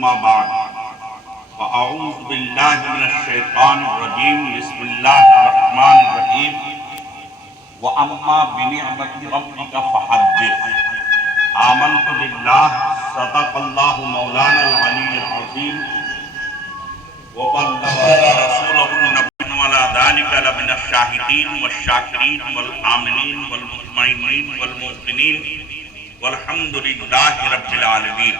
اما بعد فاعوذ باللہ من الشیطان الرجیم بسم اللہ الرحمن الرحیم واما بنعمت ربک فحدث آمنت باللہ صدق اللہ مولانا العلی العظیم وبلغنا رسولہ النبی وعلی ذلک لمن الشاہدین والشاکرین والآمنین والمطمئنین والموقنین والحمد للہ رب العالمین۔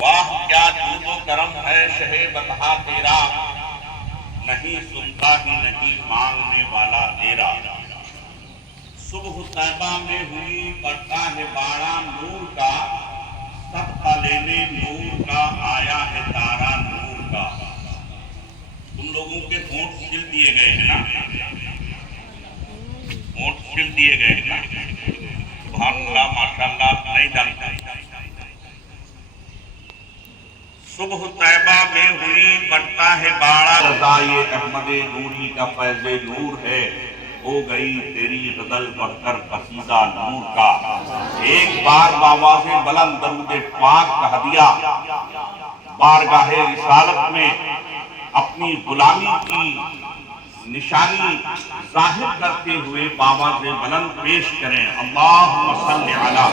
واہ کیا جود و کرم ہے شہ بطحا تیرا، نہیں سنتا ہی نہیں مانگنے والا تیرا۔ صبح طیبہ میں ہوئی پڑتا ہے باڑا نور کا، صدقہ لینے نور کا آیا ہے تارا نور کا۔ تم لوگوں کے ہونٹ سل دیے گئے ہیں نا، ہونٹ سل دیے گئے ہیں نا، سبحان اللہ ماشاءاللہ نہیں جانتا۔ صبح طیبہ میں ہوئی بڑھتا ہے باڑا، رضائے احمد نوری کا فیض نور ہے، ہو گئی تیری غزل پڑھ کر قصیدہ نور کا۔ ایک بار بآواز بلند درود پاک کا ہدیہ بارگاہ رسالت میں اپنی غلامی کی نشانی ظاہر کرتے ہوئے بآواز بلند پیش کریں۔ اللہم صلی علی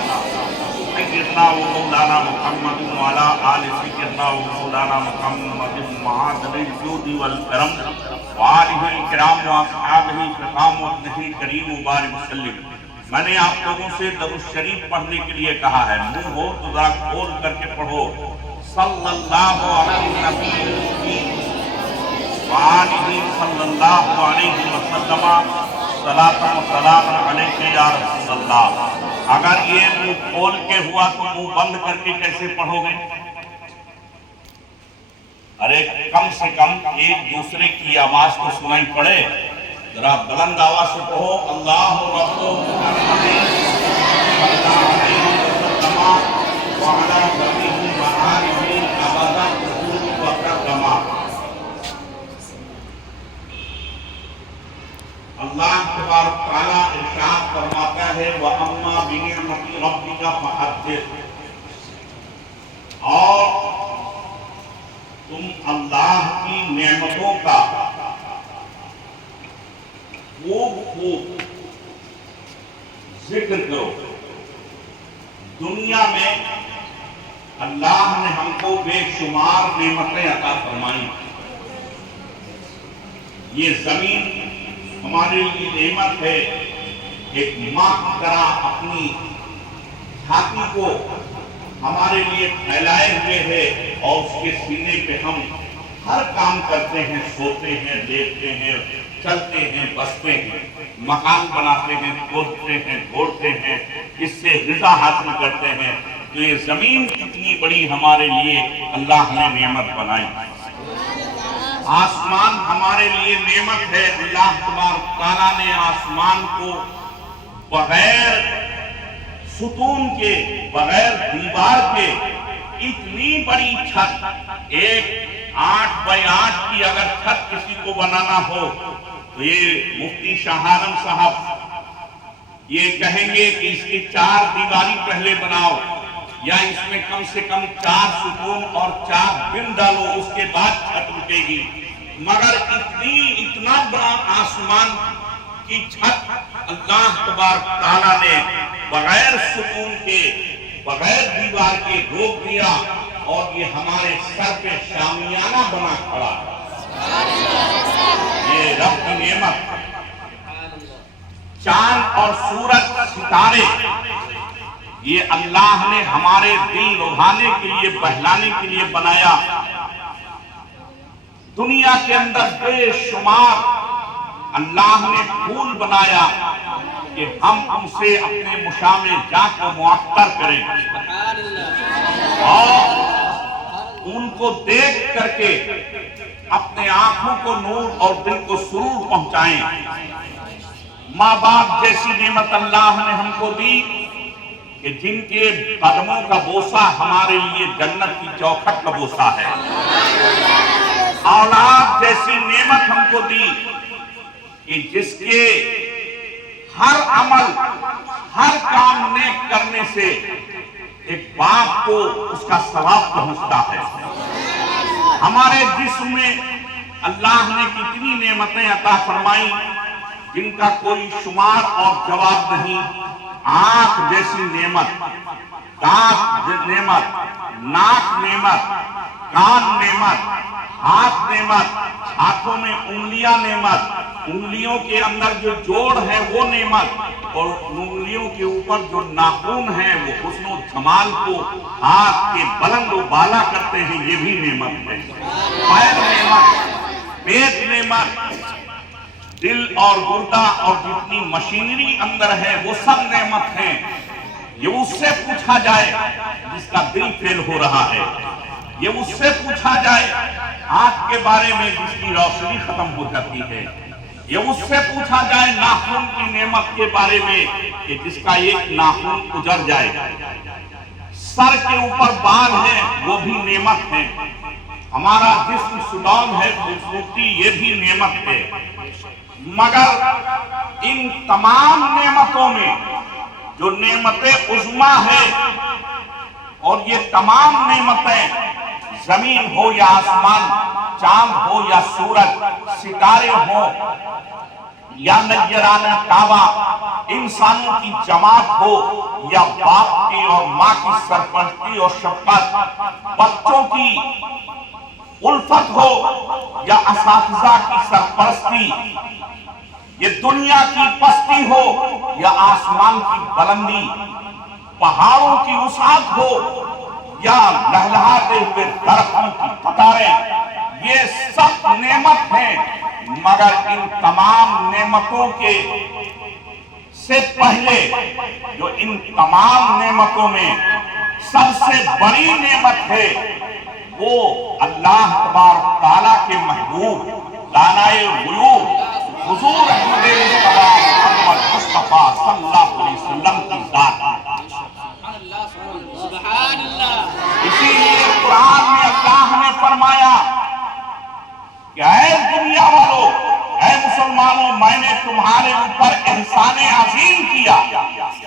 سیدنا و مولانا محمد وعلی آل سیدنا و مولانا محمد معاذ الجود والکرم وآلہ الکرام واصحابہ الکرام وابنہ کریم مبارک وسلم۔ میں نے آپ لوگوں سے درود شریف پڑھنے کے لیے کہا ہے، منہ ہو تو ذرا کھول کر کے پڑھو، صلی اللہ علیہ وسلم وآلہ صلی اللہ علیہ وسلم صلاۃ و سلام علیکہ یا رسول اللہ۔ اگر یہ منہ کھول کے ہوا تو منہ بند کر کے کیسے پڑھو گے؟ ارے کم سے کم ایک دوسرے کی آواز تو سنائی پڑے، ذرا بلند آواز سے کہو، اللہ رب محمد صلی اللہ علیہ وسلم وعلی آلہ وصحبہ ابدا وکرما۔ اللہ تبارک تعالیٰ ارشاد فرماتا ہے وَأَمَّا بِنِعْمَةِ رَبِّكَ فَحَدِّثْ، اور تم اللہ کی نعمتوں کا خوب ذکر کرو۔ دنیا میں اللہ نے ہم کو بے شمار نعمتیں عطا فرمائیں۔ یہ زمین ہمارے لیے نعمت ہے، ایک ماں کی طرح اپنی چھاتی کو ہمارے لیے پھیلائے ہوئے ہے، اور اس کے سینے پہ ہم ہر کام کرتے ہیں، سوتے ہیں، دیکھتے ہیں، چلتے ہیں، بستے ہیں، مکان بناتے ہیں، کھودتے ہیں، گھوڑتے ہیں، اس سے غذا حاصل کرتے ہیں۔ تو یہ زمین کتنی بڑی ہمارے لیے اللہ نے نعمت بنائی۔ آسمان ہمارے لیے نعمت ہے، اللہ تبارک تعالیٰ نے آسمان کو بغیر ستون کے، بغیر دیوار کے اتنی بڑی چھت، ایک 8 بائی 8 کی اگر چھت کسی کو بنانا ہو تو یہ مفتی شاہ عالم صاحب یہ کہیں گے کہ اس کی 4 دیواری پہلے بناؤ، یا اس میں کم سے کم 4 ستون اور 4 بن ڈالو، اس کے بعد چھت رکے گی۔ مگر اتنا بڑا آسمان کی چھت اللہ تبارک تعالیٰ نے بغیر ستون کے، بغیر دیوار کے روک دیا، اور یہ ہمارے سر پہ شامیانہ بنا کھڑا ہے۔ یہ رب کی نعمت۔ چاند اور سورج، ستارے، یہ اللہ نے ہمارے دل لبھانے کے لیے، بہلانے کے لیے بنایا۔ دنیا کے اندر بے شمار اللہ نے پھول بنایا کہ ہم ان سے اپنے مشام جاں کو معطر کریں، اور ان کو دیکھ کر کے اپنے آنکھوں کو نور اور دل کو سرور پہنچائیں۔ ماں باپ جیسی نعمت اللہ نے ہم کو دی، کہ جن کے قدموں کا بوسہ ہمارے لیے جنت کی چوکھٹ کا بوسہ ہے، اولاد جیسی نعمت ہم کو دی کہ جس کے ہر عمل، ہر کام نیک کرنے سے ایک باپ کو اس کا ثواب پہنچتا ہے۔ ہمارے جسم میں اللہ نے کتنی نعمتیں عطا فرمائی جن کا کوئی شمار اور جواب نہیں۔ آنکھ جیسی نعمت، دانت نعمت، ناک نعمت، کان نعمت، ہاتھ نعمت، ہاتھوں میں انگلیاں نعمت، انگلیوں کے اندر جو جوڑ ہے وہ نعمت، اور انگلیوں کے اوپر جو ناخن ہے وہ حسن و جمال کو ہاتھ کے بلند و بالا کرتے ہیں، یہ بھی نعمت ہے۔ پیر نعمت، پیٹ نعمت، دل اور گردہ اور جتنی مشینری اندر ہے وہ سب نعمت ہیں۔ یہ اس سے پوچھا جائے جس کا دل فیل ہو رہا ہے، یہ اس سے پوچھا جائے آنکھ کے بارے میں جس کی روشنی ختم ہو جاتی ہے، یہ اس سے پوچھا جائے ناخن کی نعمت کے بارے میں کہ جس کا ایک ناخن اجڑ جائے، سر کے اوپر بال ہے وہ بھی نعمت ہے، ہمارا جسم سڈول ہے، خوبصورتی یہ بھی نعمت ہے۔ مگر ان تمام نعمتوں میں جو نعمت عظمیٰ ہے، اور یہ تمام نعمتیں زمین ہو یا آسمان، چاند ہو یا سورج، ستارے ہو یا نیرانہ کعبہ، انسانوں کی جماعت ہو یا باپ کی اور ماں کی سرپرستی اور شفقت، بچوں کی الفت ہو یا اساتذہ کی سرپرستی، یہ دنیا کی پستی ہو یا آسمان کی بلندی، پہاڑوں کی وسعت ہو یا لہلہاتے ہوئے درختوں کی قطاریں، یہ سب نعمت ہیں۔ مگر ان تمام نعمتوں کے سے پہلے جو ان تمام نعمتوں میں سب سے بڑی نعمت ہے وہ اللہ تبارک تعالیٰ کے محبوب دانائے غیوب حضور احمد مصطفیٰ محمد مصطفیٰ صلی اللہ علیہ وسلم کی ذات ہے۔ اسی لیے قرآن میں اللہ نے فرمایا کہ اے دنیا والو، اے مسلمانوں، میں نے تمہارے اوپر احسان عظیم کیا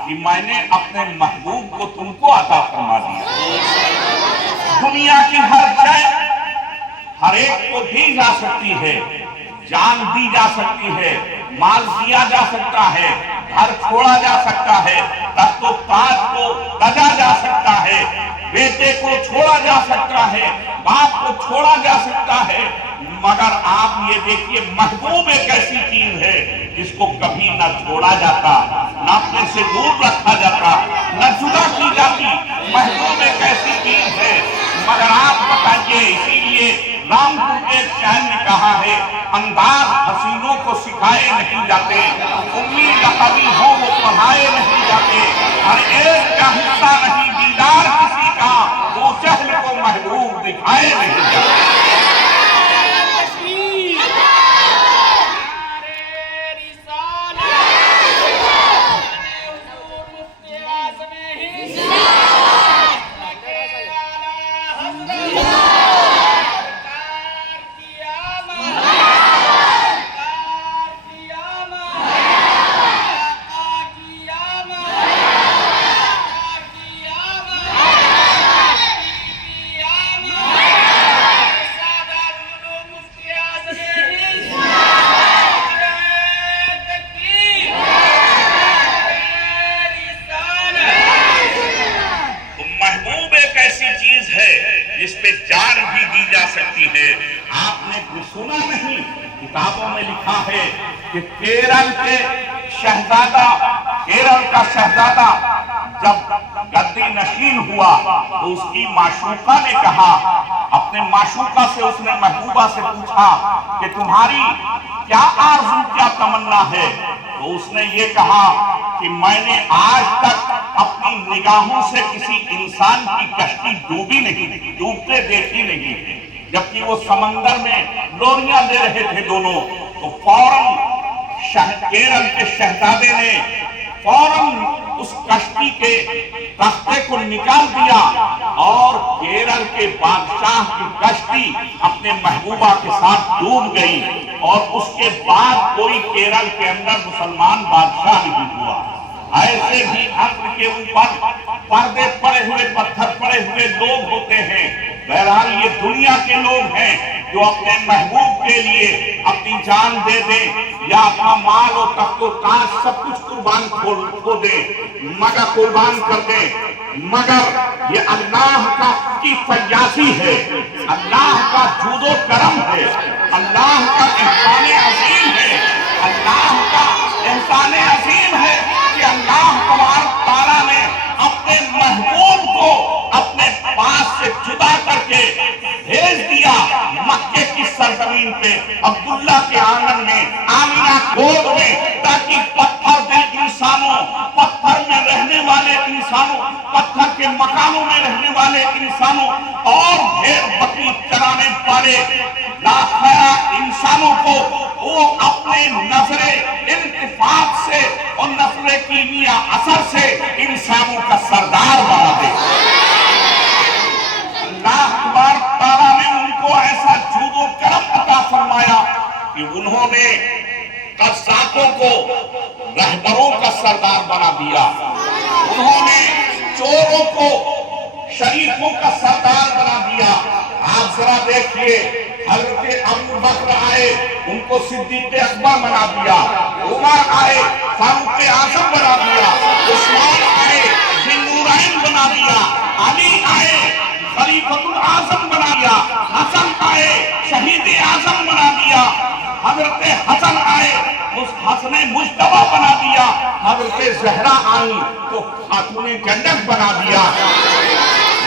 کہ میں نے اپنے محبوب کو تم کو عطا فرما دیا۔ دنیا کی ہر شے ہر ایک کو دی جا سکتی ہے، جان دی جا سکتی ہے، مال دیا جا سکتا ہے، گھر چھوڑا جا سکتا ہے، تخت و تاج کو تجا جا سکتا ہے، بیٹے کو چھوڑا جا سکتا ہے، باپ کو چھوڑا جا سکتا ہے، مگر آپ یہ دیکھیے محبوب ایک ایسی چیز ہے جس کو کبھی نہ چھوڑا جاتا، نہ اپنے سے دور رکھا جاتا، نہ جدا کی جاتی۔ محبوب ایک ایسی چیز ہے، مگر آپ بتائیے، اسی لیے رامپور کے شہر نے کہا ہے انداز حسینوں کو سکھائے نہیں جاتے، امید لقبی ہو وہ پڑھائے نہیں جاتے، ہر ایک کا حصہ نہیں دیدار کسی کا، وہ جہل کو محبوب دکھائے نہیں جاتے۔ جس پہ جان بھی دی جا سکتی ہے۔ آپ نے سنا نہیں، کتابوں میں لکھا ہے کہ کیرل کا شہزادہ جب گدی نشین ہوا تو اس کی معشوقہ نے کہا، اپنے معشوقہ سے اس نے محبوبہ سے پوچھا کہ تمہاری کیا آرزو، کیا تمنا ہے؟ تو اس نے یہ کہا کہ میں نے آج تک اپنی نگاہوں سے کسی انسان کی کشتی ڈوبتے دیکھی نہیں۔ جبکہ وہ سمندر میں لوریاں دے رہے تھے دونوں، تو فوراً کیرل کے شہزادے نے فوراً اس کشتی کے تختے کو نکال دیا اور کیرل کے بادشاہ کی کشتی اپنے محبوبہ کے ساتھ ڈوب گئی، اور اس کے بعد کوئی کیرل کے اندر مسلمان بادشاہ نہیں ہوا۔ ایسے ہی عقل کے اوپر پردے پڑے ہوئے، پتھر پڑے ہوئے لوگ ہوتے ہیں۔ بہرحال یہ دنیا کے لوگ ہیں جو اپنے محبوب کے لیے اپنی جان دے دیں یا اپنا مال و تخت و تاج سب کچھ قربان کھو دیں، مگر قربان کر دیں، مگر یہ اللہ کی فیاضی ہے، اللہ کا جود و کرم ہے، اللہ کا احسان عظیم ہے، اللہ کا احسان عظیم ہے کہ اللہ تبارک تعالیٰ نے اپنے محبوب کو اپنے پاس سے جدا کر کے بھیج دیا مکے کی سرزمین پہ، عبداللہ کے آنگن میں، آمینہ گود میں، تاکہ پتھر دل انسانوں، پتھر میں رہنے والے انسانوں، پتھر کے مکانوں میں رہنے والے انسانوں اور بھیڑ بکری چرانے والے لاخیرہ انسانوں کو وہ اپنے نظر انتفاق سے اور نظر کیمیا اثر سے انسانوں کا سردار بنا دے۔ اللہ تبارک تعالیٰ نے ان کو ایسا جود و کرم عطا فرمایا کہ انہوں نے قزاقوں کو رہبروں کا سردار بنا دیا، انہوں نے چوروں کو شریفوں کا سردار بنا دیا۔ آپ ذرا دیکھیے، حضرت ابو بکر آئے، ان کو صدیق اکبر بنا دیا، عمر آئے، فاروق اعظم بنا دیا، عثمان آئے، ذی النورین بنا دیا، علی آئے، خلیفۃ الاعظم بنا دیا، حسن آئے، شہید اعظم بنا دیا، حضرت حسن آئے، اس حسن مجتبی بنا دیا، حضرت زہرا آئی تو خاتون جنت بنا دیا۔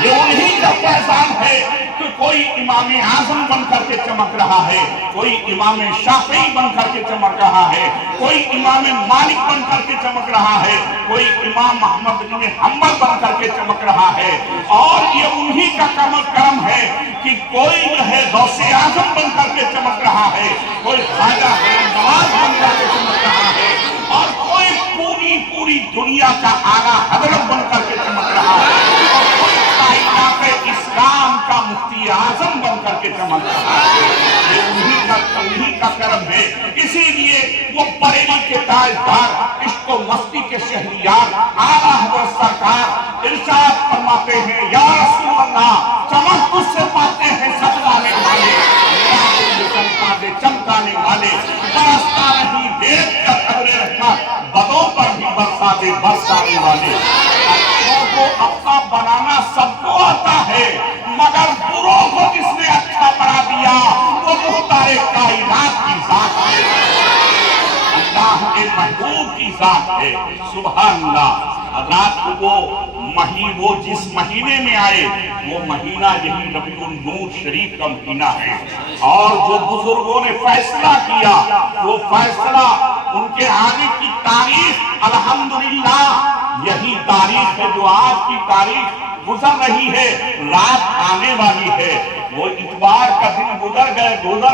یہ انہی کا فیضان ہے کہ کوئی امام اعظم بن کر کے چمک رہا ہے، کوئی امام شافعی بن کر کے چمک رہا ہے، کوئی امام مالک بن کر کے چمک رہا ہے، کوئی امام احمد بن حنبل بن کر کے چمک رہا ہے، اور یہ انہی کا کرم ہے کہ کوئی جو ہے غوث اعظم بن کر کے چمک رہا ہے، کوئی خواجہ نواز بن کر کے چمک رہا ہے، اور کوئی پوری دنیا کا اعلیٰ حضرت بن کر کے چمک رہا ہے، اور کوئی کائنات اسلام کا مفتی اعظم بن کر کے چمک رہا ہے۔ یہ انہی کا کرم ہے، اسی لیے وہ بریلی کے تاجدار، عشق و مستی کے شہریار اعلیٰ حضرت سرکار ارشاد فرماتے ہیں، یا رسول اللہ چمک تجھ سے پاتے ہیں سجدانے والے، چمکانے والے، برستا نہیں دیکھ کر قدر رحمت، بدوں پر بھی برسا دے برسانے والے۔ اچھوں کو اپنا بنانا سب کو آتا ہے، مگر بروں کو جس نے اچھا بنا دیا وہ مختار کائنات کی ذات ہے، اللہ کے محبوب کی ذات ہے۔ سبحان اللہ۔ رات کو وہ جس مہینے میں آئے وہ مہینہ یہی ربیع النور شریف کا مہینہ ہے، اور جو بزرگوں نے فیصلہ کیا وہ فیصلہ ان کے آنے کی تاریخ الحمدللہ یہی تاریخ ہے جو آج کی تاریخ گزر رہی ہے، رات آنے والی ہے۔ وہ اتوار کا دن گزر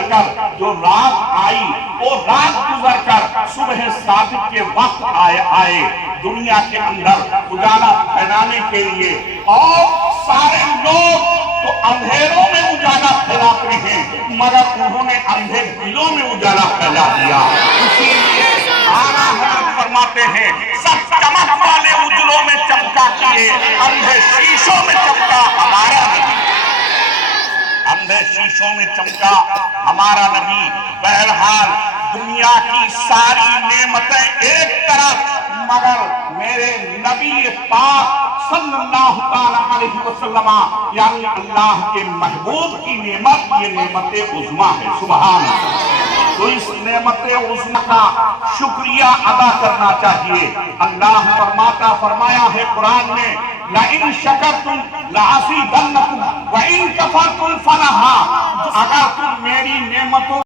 کر جو رات آئی وہ رات گزر کر صبح صادق کے وقت آئے دنیا کے اندر اجالا پھیلانے کے لیے، اور سارے لوگ تو اندھیروں میں اجالا پھیلاتے ہیں مگر انہوں نے اندھے دلوں میں اجالا پھیلا دیا۔ اسی لیے اعلیٰ حضرت فرماتے ہیں، سب چمک والے اجلوں میں چمکا کیے، اندھے شیشوں میں چمکا ہمارا نبی، اندھے شیشوں میں چمکا ہمارا نبی۔ بہرحال دنیا کی ساری نعمتیں ایک طرف، مگر میرے نبی پاک صلی اللہ علیہ وسلم یعنی اللہ کے محبوب کی نعمت یہ نعمت عظمیٰ ہے۔ سبحان اللہ۔ تو اس نعمت عظمیٰ کا شکریہ ادا کرنا چاہیے۔ اللہ فرمایا ہے قرآن میں، لَإِن شَكَرْتُمْ لَأَزِيدَنَّكُمْ وَإِن كَفَرْتُمْ فَلَهَا، اگر تم میری نعمتوں